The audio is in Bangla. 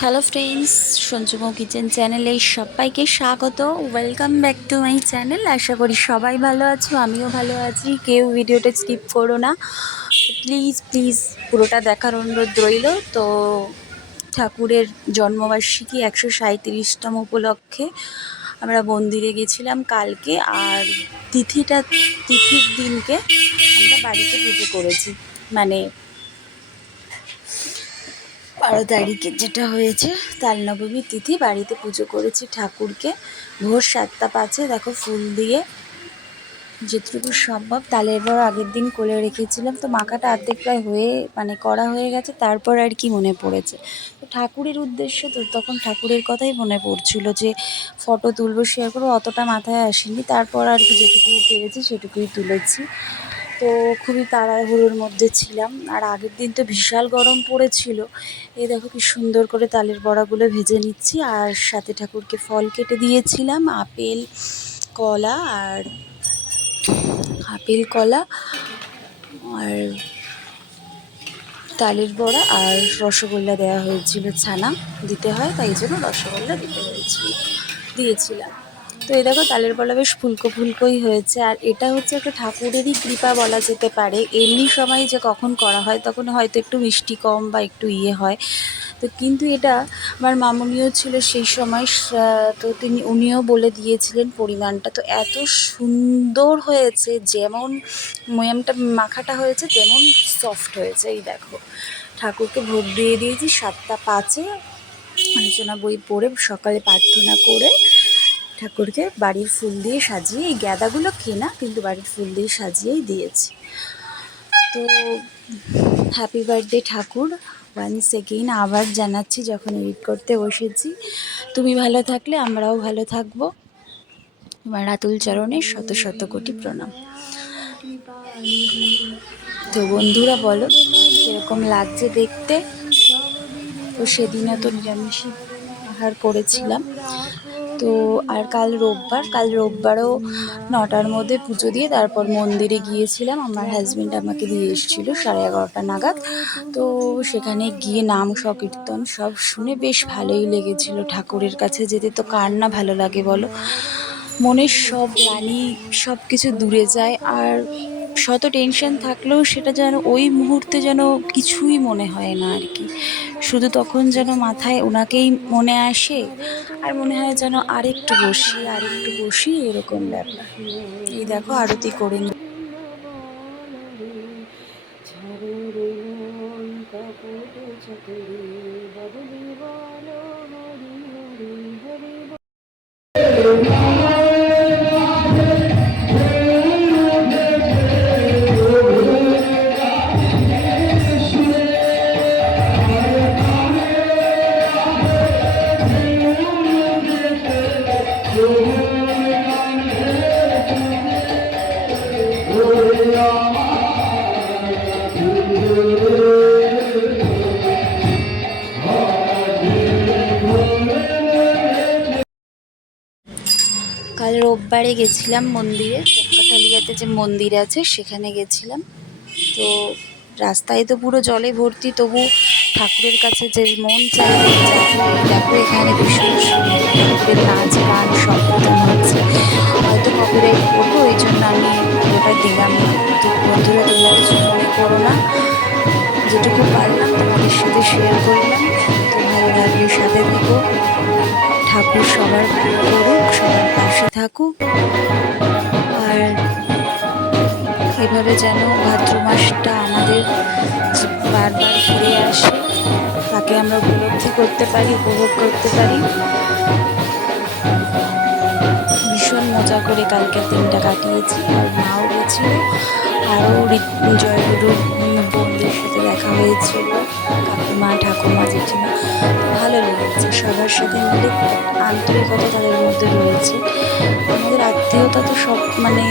হ্যালো ফ্রেন্ডস, সঞ্জুমো কিচেন চ্যানেলে সবাইকে স্বাগত। Welcome back to my channel. আশা করি সবাই ভালো আছো, আমিও ভালো আছি। কেউ ভিডিওটা স্কিপ করো না, প্লিজ প্লিজ পুরোটা দেখার অনুরোধ রইল। তো ঠাকুরের জন্মবার্ষিকী 137তম উপলক্ষে আমরা মন্দিরে গেছিলাম কালকে, আর তিথির দিনকে আমরা বাড়িতে পুজো করেছি। মানে 12 তারিখে যেটা হয়েছে তালনবমী তিথি, বাড়িতে পুজো করেছি ঠাকুরকে ভোর 7টা 5-এ। দেখো ফুল দিয়ে যেটুকু সম্ভব। তালের বড় আগের দিন কোলে রেখেছিলাম, তো মাখাটা অর্ধেক প্রায় করা হয়ে গেছে। তারপর আর কি মনে পড়েছে, তো ঠাকুরের উদ্দেশ্যে, তো তখন ঠাকুরের কথাই মনে পড়ছিল যে ফটো তুলবো, শেয়ার করবো, অতটা মাথায় আসেনি। তারপর আর কি যেটুকু পেরেছি সেটুকুই তুলেছি। তো খুবই তাড়াহুড়োর মধ্যে ছিলাম, আর আগের দিন তো বিশাল গরম পড়েছিল। এই দেখো কি সুন্দর করে তালের বড়াগুলো ভেজে নিচ্ছি, আর সাথে ঠাকুরকে ফল কেটে দিয়েছিলাম, কলা আর কলা আর তালের বড়া আর রসগোল্লা দেওয়া হয়েছিল। ছানা দিতে হয়, তাই জন্য রসগোল্লা দিয়েছিলাম। তো এই দেখো তালের বড়া বেশ ফুলকো ফুলকোই হয়েছে। আর এটা হচ্ছে একটা ঠাকুরেরই কৃপা বলা যেতে পারে। এমনি সময় যে কখন করা হয় তখন হয়তো একটু মিষ্টি কম বা একটু হয়, তো কিন্তু এটা আমার মামুনিও ছিল সেই সময়, তো উনিও বলে দিয়েছিলেন পরিমাণটা। তো এত সুন্দর হয়েছে, যেমন ময়ামটা মাখাটা হয়েছে তেমন সফট হয়েছে। এই দেখো ঠাকুরকে ভোগ দিয়ে দিয়েছি 7টা 5-এ। আলোচনা বই পড়ে সকালে প্রার্থনা করে ঠাকুরকে বাড়ির ফুল দিয়ে সাজিয়ে, এই গাঁদাগুলো কেনা কিন্তু বাড়ির ফুল দিয়ে সাজিয়েই দিয়েছি। তো হ্যাপি বার্থডে ঠাকুর, ওয়ান্স এগেইন আবার জানাচ্ছি যখন এডিট করতে বসেছি। তুমি ভালো থাকলে আমরাও ভালো থাকবো। তোমার আতুল চরণে শত শত কোটি প্রণাম। তো বন্ধুরা বলো কীরকম লাগছে দেখতে। তো সেদিনও তো নিরামিষই আহার করেছিলাম। তো আর কাল রোববারও 9টার মধ্যে পুজো দিয়ে তারপর মন্দিরে গিয়েছিলাম। আমার হাজব্যান্ড আমাকে দিয়ে এসেছিলো 11:30 নাগাদ। তো সেখানে গিয়ে নাম সংকীর্তন সব শুনে বেশ ভালোই লেগেছিল। ঠাকুরের কাছে যেতে তো কার না ভালো লাগে বলো। মনের সব গ্লানি সব কিছু দূরে যায়, আর শত টেনশন থাকলেও সেটা যেন ওই মুহূর্তে যেন কিছুই মনে হয় না আর কি। শুধু তখন যেন মাথায় ওনাকেই মনে আসে, আর মনে হয় যেন আরেকটু বসি এরকম ব্যাপার। এই দেখো আরতি করে কাল রোববারে গেছিলাম মন্দিরে, চক্কাঠালিয়াতে যে মন্দির আছে সেখানে গেছিলাম। তো রাস্তায় তো পুরো জলে ভর্তি, তবু ঠাকুরের কাছে যে মন চাইবে দেখো এখানে ভীষণ ঠাকুরের নাচ গান সম্পাদন হচ্ছে। হয়তো কপিরাইট করবো, ওই জন্য আমি ওটা দিলাম না। তো বন্ধুরা তোমরা কিছু মনে করো না, যেটুকু পারলাম তোমাদের সাথে শেয়ার করলাম। তো ভালো লাগলে সাথে থেকো। ঠাকুর সবার ভালো করুক, সবার পাশে থাকুক, আর এভাবে যেন ভাদ্র মাসটা আমাদের বারবার ফিরে আসে, তাকে আমরা উপলব্ধি করতে পারি, উপভোগ করতে পারি। ভীষণ মজা করে কালকের দিনটা কাটিয়েছি। আর মাও গেছিল, আরও জয়গুরুর বোনদের সাথে দেখা হয়েছিল, কাকিমা ঠাকুমা জেঠিমা। ভালো লেগেছে, সবার সাথে মিলে আন্তরিকতা তাদের মধ্যে রয়েছে। আমাদের আত্মীয়তা তো সব মানে